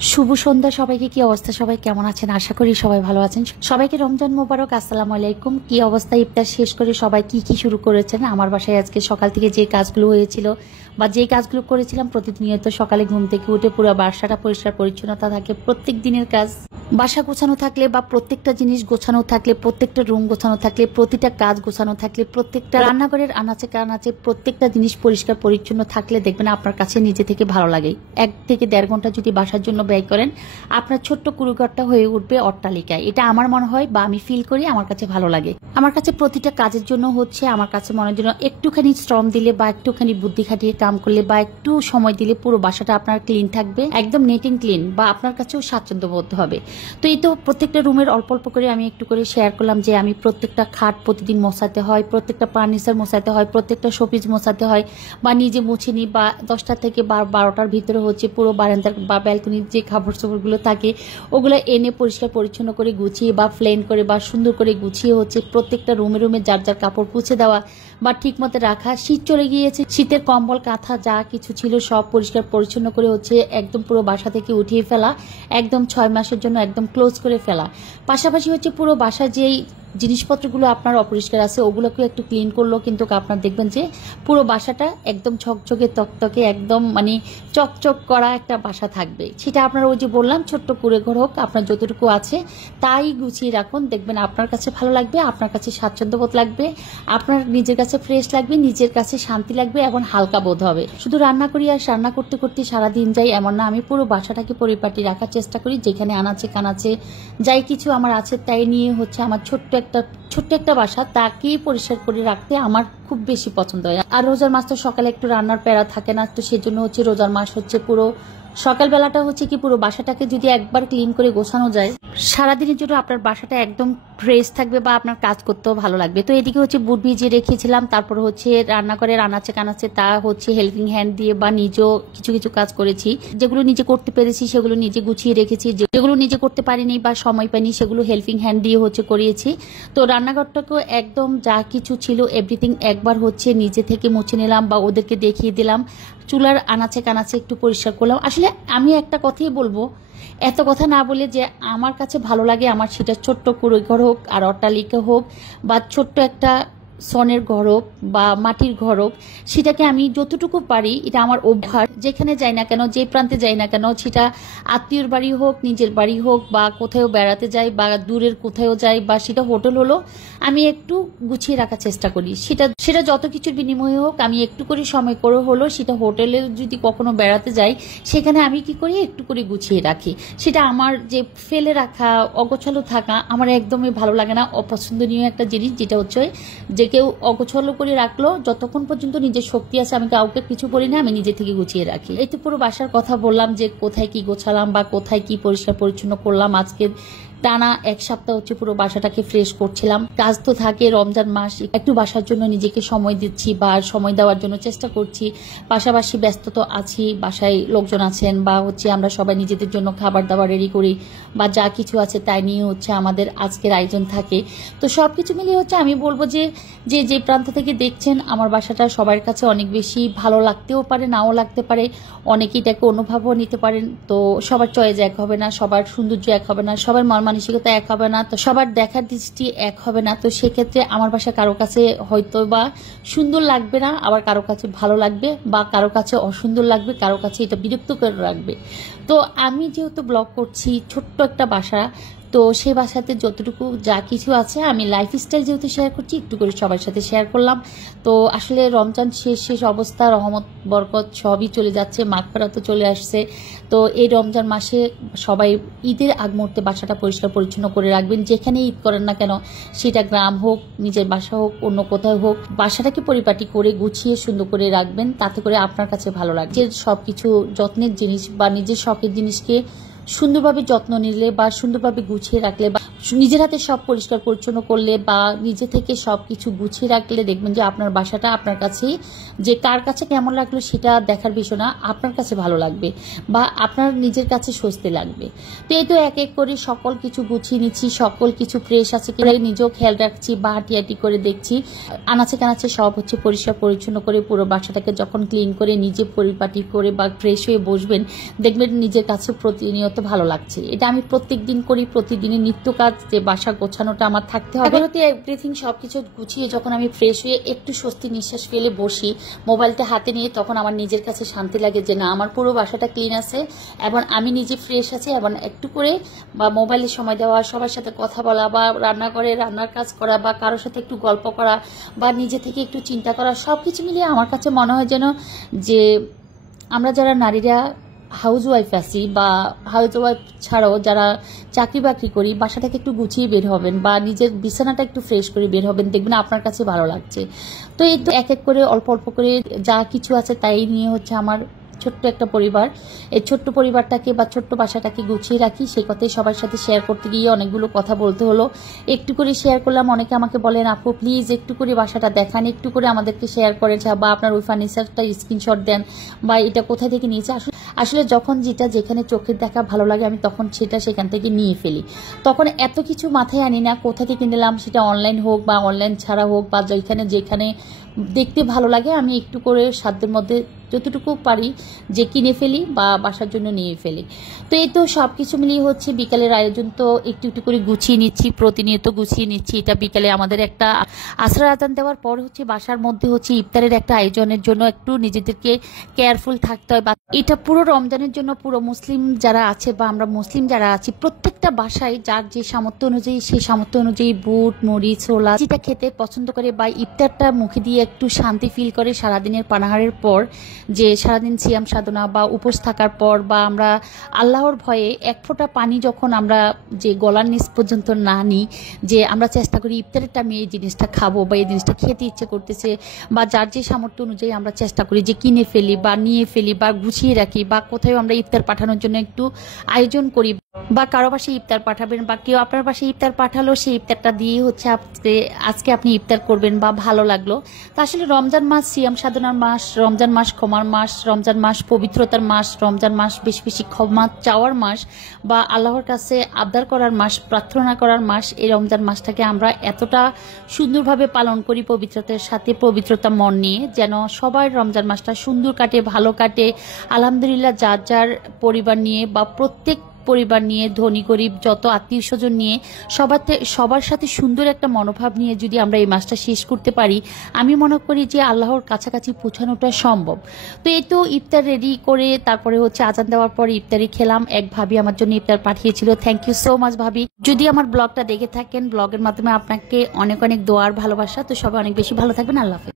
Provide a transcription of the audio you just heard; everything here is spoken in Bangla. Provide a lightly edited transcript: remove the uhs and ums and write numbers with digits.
শুভ সন্ধ্যা সবাইকে। কি অবস্থা? সবাই কেমন আছেন? আশা করি সবাই ভালো আছেন। সবাইকে রমজান মোবারক। আসসালামু আলাইকুম। কি অবস্থা? ইফতার শেষ করে সবাই কি কি শুরু করেছেন? আমার বাসায় আজকে সকাল থেকে যে কাজগুলো হয়েছিল বা যে কাজগুলো করেছিলাম, প্রতিনিয়ত সকালে ঘুম থেকে উঠে পুরো বাসাটা পরিষ্কার পরিচ্ছন্নতা থাকে, প্রত্যেক দিনের কাজ। বাসা গোছানো থাকলে বা প্রত্যেকটা জিনিস গোছানো থাকলে, প্রত্যেকটা রুম গোছানো থাকলে, প্রতিটা কাজ গোছানো থাকলে, প্রত্যেকটা রান্নাঘরের আনাচে কানাচে প্রত্যেকটা জিনিস পরিষ্কার পরিচ্ছন্ন থাকলে দেখবেন আপনার কাছে নিজে থেকে ভালো লাগে। 1 থেকে 1.5 ঘন্টা যদি বাসার জন্য ব্যয় করেন, আপনার ছোট্ট কুড়ুঘরটা হয়ে উঠবে অট্টালিকায়। এটা আমার মনে হয় বা আমি ফিল করি, আমার কাছে ভালো লাগে। আমার কাছে প্রতিটা কাজের জন্য হচ্ছে আমার কাছে মনে হয় একটুখানি শ্রম দিলে বা একটুখানি বুদ্ধি খাটিয়ে কাম করলে বা একটু সময় দিলে পুরো বাসাটা আপনার ক্লিন থাকবে, একদম নেট এন্ড ক্লিন, বা আপনার কাছেও স্বাচ্ছন্দ্য বোধ হবে। তো এই তো প্রত্যেকটা রুমের অল্প অল্প করে আমি একটু করে শেয়ার করলাম যে আমি প্রত্যেকটা খাট প্রতিদিন মোছাতে হয়, প্রত্যেকটা ফার্নিচার মোছাতে হয়, প্রত্যেকটা শোপিস মোছাতে হয়, বা নিজে মুছে নিই, বা 10টা থেকে 12টার ভিতরে হচ্ছে পুরো বারান্দার বা ব্যালকনির যে খাবার চোপড়গুলো থাকে ওগুলো এনে পরিষ্কার পরিচ্ছন্ন করে গুছিয়ে বা ফ্লেন করে বা সুন্দর করে গুছিয়ে হচ্ছে প্রত্যেকটা রুমে রুমে যার যার কাপড় পুছে দেওয়া বা ঠিক মতো রাখা। শীত চলে গিয়েছে, শীতের কম্বল কাঁথা যা কিছু ছিল সব পরিষ্কার পরিচ্ছন্ন করে হচ্ছে একদম পুরো বাসা থেকে উঠিয়ে ফেলা, একদম 6 মাসের জন্য একদম ক্লোজ করে ফেলা। পাশাপাশি হচ্ছে পুরো বাসা যেই জিনিসপত্রগুলো আপনার অপরিষ্কার আছে ওগুলোকে একটু ক্লিন করলো, কিন্তু আপনার দেখবেন যে পুরো বাসাটা একদম ঝকঝকে তকতকে একদম মানে চকচক করা একটা বাসা থাকবে। সেটা আপনার ওই যে বললাম ছোট্ট কুড়ে ঘর হোক, আপনার যতটুকু আছে তাই গুছিয়ে রাখুন, দেখবেন আপনার কাছে ভালো লাগবে, আপনার কাছে স্বাচ্ছন্দ্যবোধ লাগবে, আপনার নিজের কাছে ফ্রেশ লাগবে, নিজের কাছে শান্তি লাগবে এবং হালকা বোধ হবে। শুধু রান্না করি আর রান্না করতে করতে সারাদিন যাই এমন না, আমি পুরো বাসাটাকে পরিপাটি রাখার চেষ্টা করি। যেখানে আনাচে কানাচে যাই কিছু আমার আছে তাই নিয়ে হচ্ছে আমার ছোট্ট একটা বাসা, তাকেই পরিষ্কার করে রাখতে আমার খুব বেশি পছন্দ হয়। আর রোজার মাস তো সকালে একটু রান্নার প্যারা থাকে না, তো সেজন্য হচ্ছে রোজার মাস হচ্ছে পুরো সকালবেলাটা হচ্ছে কি পুরো বাসাটাকে যদি একবার ক্লিন করে গোছানো যায়, সারাদিনের জন্য আপনার বাসাটা একদম ফ্রেশ থাকবে বা আপনার কাজ করতেও ভালো লাগবে। তো এদিকে হচ্ছে বুট ভিজিয়ে রেখেছিলাম, তারপর হচ্ছে রান্না করে আনাচে কানাচে তা হচ্ছে হেল্পিং হ্যান্ড দিয়ে বা নিজেও কিছু কিছু কাজ করেছি। যেগুলো নিজে করতে পেরেছি সেগুলো নিজে গুছিয়ে রেখেছি, যেগুলো নিজে করতে পারিনি বা সময় পাইনি সেগুলো হেল্পিং হ্যান্ড দিয়ে হচ্ছে করিয়েছি। তো রান্নাঘরটাকেও একদম যা কিছু ছিল এভরিথিং একবার হচ্ছে নিজে থেকে মুছে নিলাম বা ওদেরকে দেখিয়ে দিলাম। চুলার আনাচে কানাচে একটু পরিষ্কার করলাম। আসলে আমি একটা কথাই বলবো, এত কথা না বলে যে আমার কাছে ভালো লাগে, আমার সেটা ছোট্ট কুড়ে ঘর হোক আর অট্টালিকা হোক বা ছোট্ট একটা সনের ঘর হোক বা মাটির ঘর হোক, সেটাকে আমি যতটুকু পারি, এটা আমার অভ্যাস, যেখানে যাই না কেন, যে প্রান্তে যাই না কেন, সেটা আত্মীয়র বাড়ি হোক, নিজের বাড়ি হোক, বা কোথাও বেড়াতে যাই বা দূরের কোথাও যাই, বা সেটা হোটেল হলো, আমি একটু গুছিয়ে রাখার চেষ্টা করি। সেটা যত কিছুর বিনিময়ে হোক, আমি একটু করে সময় করে হলো সেটা হোটেলে যদি কখনো বেড়াতে যাই, সেখানে আমি কি করি একটু করে গুছিয়ে রাখি। সেটা আমার যে ফেলে রাখা, অগোছালো থাকা আমার একদমই ভালো লাগে না, অপছন্দনীয় একটা জিনিস। যেটা হচ্ছে যে কেউ অগোছালো করে রাখলো, যতক্ষণ পর্যন্ত নিজের শক্তি আছে আমি কাউকে কিছু বলি না, আমি নিজে থেকে গুছিয়ে রাখি। এই তো পুরো বাসার কথা বললাম যে কোথায় কি গোছালাম বা কোথায় কি পরিষ্কার পরিচ্ছন্ন করলাম। আজকে টানা 1 সপ্তাহ হচ্ছে পুরো বাসাটাকে ফ্রেশ করছিলাম। কাজ তো থাকে, রমজান মাস, একটু বাসার জন্য নিজেকে সময় দিচ্ছি বা সময় দেওয়ার জন্য চেষ্টা করছি। পাশাপাশি ব্যস্ত তো আছি, বাসায় লোকজন আছেন বা হচ্ছে আমরা সবাই নিজেদের জন্য খাবার দাবার রেডি করি বা যা কিছু আছে তাই নিয়ে হচ্ছে আমাদের আজকের আয়োজন থাকে। তো সবকিছু মিলিয়ে হচ্ছে আমি বলবো যে যে প্রান্ত থেকে দেখছেন আমার বাসাটা সবার কাছে অনেক বেশি ভালো লাগতেও পারে, নাও লাগতে পারে, অনেকেই এটাকে অনুভবও নিতে পারেন। তো সবার চয়েস এক হবে না, সবার সৌন্দর্য এক হবে না, সবার মন মানসিকতা এক হবে না, তো সবার দেখার দৃষ্টি এক হবে না। তো সেক্ষেত্রে আমার বাসা কারো কাছে হয়তো বা সুন্দর লাগবে না, আবার কারো কাছে ভালো লাগবে, বা কারো কাছে অসুন্দর লাগবে, কারো কাছে এটা বিরক্তকর লাগবে। তো আমি যেহেতু ব্লগ করছি ছোট্ট একটা বাসা, তো সেই বাসাতে যতটুকু যা কিছু আছে আমি লাইফস্টাইল যেহেতু শেয়ার করছি, একটু করে সবার সাথে শেয়ার করলাম। তো আসলে রমজান শেষ অবস্থা, রহমত বরকত সবই চলে যাচ্ছে, মাগফিরাত তো চলে আসছে। তো এই রমজান মাসে সবাই ঈদের আগ মুহূর্তে বাসাটা পরিষ্কার পরিচ্ছন্ন করে রাখবেন। যেখানে ঈদ করেন না কেন, সেটা গ্রাম হোক, নিজের বাসা হোক, অন্য কোথাও হোক, বাসাটাকে পরিপাটি করে গুছিয়ে সুন্দর করে রাখবেন, তাতে করে আপনার কাছে ভালো লাগবে। সবকিছু যত্নের জিনিস বা নিজের শখের জিনিসকে সুন্দরভাবে যত্ন নিলে বা সুন্দরভাবে গুছিয়ে রাখলে বা নিজের হাতে সব পরিষ্কার পরিচ্ছন্ন করলে বা নিজে থেকে সব কিছু গুছিয়ে রাখলে দেখবেন যে আপনার বাসাটা আপনার কাছেই, যে কার কাছে কেমন লাগলো সেটা দেখার বিষয় না, আপনার কাছে ভালো লাগবে বা আপনার নিজের কাছে স্বস্তি লাগবে। তো এই তো এক এক করে সকল কিছু গুছিয়ে নিচ্ছি, সকল কিছু ফ্রেশ আছে কিনা নিজেও খেয়াল রাখছি বা হাঁটি করে দেখছি। আনাচে কানাচে সব হচ্ছে পরিষ্কার পরিচ্ছন্ন করে পুরো বাসাটাকে যখন ক্লিন করে নিজে পরিপাটি করে বা ফ্রেশ হয়ে বসবেন, দেখবেন নিজের কাছে প্রতিনিয়ত ভালো লাগছে। এটা আমি প্রত্যেক দিন করি, প্রতিদিনের নিত্য কাজ যে বাসা গোছানোটা আমার থাকতে হবে। এভরিথিং সবকিছু গুছিয়ে যখন আমি ফ্রেশ হয়ে একটু স্বস্তি নিঃশ্বাস ফেলে বসি মোবাইলটা হাতে নিয়ে, তখন আমার নিজের কাছে শান্তি লাগে যে না, আমার পুরো বাসাটা ক্লিন আছে এবং আমি নিজে ফ্রেশ আছি। এবং একটু করে বা মোবাইলে সময় দেওয়া, সবার সাথে কথা বলা বা রান্নার কাজ করা বা কারোর সাথে একটু গল্প করা বা নিজে থেকে একটু চিন্তা করা, সবকিছু মিলিয়ে আমার কাছে মনে হয় যেন যে আমরা যারা নারীরা হাউস ওয়াইফ আছি বা হাউস ওয়াইফ ছাড়াও যারা চাকরি বাকরি করি, বাসাটাকে একটু গুছিয়ে বের হবেন বা নিজের বিছানাটা একটু ফ্রেশ করে বের হবেন, দেখবেন আপনার কাছে ভালো লাগছে। তো এই তো এক এক করে অল্প অল্প করে যা কিছু আছে তাই নিয়ে হচ্ছে আমার ছোট্ট একটা পরিবার। এই ছোট্ট পরিবারটাকে বা ছোট্ট বাসাটাকে গুছিয়ে রাখি, সেই কথাই সবার সাথে শেয়ার করতে গিয়ে অনেকগুলো কথা বলতে হলো। একটু করে শেয়ার করলাম। অনেকে আমাকে বলেন আপু প্লিজ একটু করে বাসাটা দেখান, একটু করে আমাদেরকে শেয়ার করেন বা আপনার ওই ফার্নিচারটা স্ক্রিনশট দেন বা এটা কোথা থেকে নিয়েছে। আসলে যখন যেটা যেখানে চোখের দেখা ভালো লাগে আমি তখন সেটা সেখান থেকে নিয়ে ফেলি। তখন এত কিছু মাথায় আনি না কোথা থেকে নিলাম, সেটা অনলাইন হোক বা অনলাইন ছাড়া হোক বা যেখানে দেখতে ভালো লাগে আমি একটু করে সাধ্যের মধ্যে যতটুকু পারি যে কিনে ফেলি বা বাসার জন্য নিয়ে ফেলি। তো এই তো সবকিছু মিলিয়ে হচ্ছে বিকালের আয়োজন তো একটু একটু করে গুছিয়ে নিচ্ছি, প্রতিনিয়ত গুছিয়ে নিচ্ছি। এটা বিকালে আমাদের একটা আসর আজান দেওয়ার পর হচ্ছে বাসার মধ্যে হচ্ছে ইফতারের একটা আয়োজনের জন্য একটু নিজেদেরকে কেয়ারফুল থাকতে হয়। বা এটা পুরো রমজানের জন্য পুরো মুসলিম যারা আছে বা আমরা মুসলিম যারা আছি প্রত্যেকটা বাসায় যার যে সামর্থ্য অনুযায়ী সেই সামর্থ্য অনুযায়ী বুট মরিচ ছোলা যেটা খেতে পছন্দ করে বা ইফতারটা মুখে দিয়ে একটু শান্তি ফিল করে সারাদিনের পানাহারের পর, যে সারাদিন সিয়াম সাধনা বা উপোস থাকার পর বা আমরা আল্লাহর ভয়ে এক ফোঁটা পানি যখন আমরা যে গলার নিচ পর্যন্ত না নিই, যে আমরা চেষ্টা করি ইফতারেরটা আমি এই জিনিসটা খাবো বা এই জিনিসটা খেতে ইচ্ছে করতেছে বা যার যে সামর্থ্য অনুযায়ী আমরা চেষ্টা করি যে কিনে ফেলি বা নিয়ে ফেলি বা গুছিয়ে রাখি বা কোথাও আমরা ইফতার পাঠানোর জন্য একটু আয়োজন করি বা কারো পাশে ইফতার পাঠাবেন বা কেউ আপনার পাশে ইফতার পাঠালো, সেই ইফতারটা দিয়ে হচ্ছে আজকে আপনি ইফতার করবেন বা ভালো লাগলো। তা আসলে রমজান মাস সিয়াম সাধনার মাস, রমজান মাস ক্ষমার মাস, রমজান মাস পবিত্রতার মাস, রমজান মাস বেশি বেশি ক্ষমা চাওয়ার মাস বা আল্লাহর কাছে আবদার করার মাস, প্রার্থনা করার মাস। এই রমজান মাসটাকে আমরা এতটা সুন্দরভাবে পালন করি পবিত্রতার সাথে, পবিত্রতা মন নিয়ে, যেন সবার রমজান মাসটা সুন্দর কাটে, ভালো কাটে। আলহামদুলিল্লাহ যার যার পরিবার নিয়ে বা প্রত্যেক পরিবার নিয়ে ধনী গরিব যত আত্মীয় স্বজন নিয়ে সবার সাথে সুন্দর একটা মনোভাব নিয়ে যদি আমরা এই মাসটা শেষ করতে পারি, আমি মনে করি যে আল্লাহর কাছাকাছি পৌঁছানোটা সম্ভব। তো এই তো ইফতার রেডি করে তারপরে হচ্ছে আজান দেওয়ার পরে ইফতারি খেলাম। এক ভাবি আমার জন্য ইফতার পাঠিয়েছিল, থ্যাংক ইউ সো মাচ ভাবি। যদি আমার ব্লগটা দেখে থাকেন, ব্লগের মাধ্যমে আপনাকে অনেক অনেক দোয়ার ভালোবাসা। তো সবাই অনেক বেশি ভালো থাকবেন। আল্লাহ হাফেজ।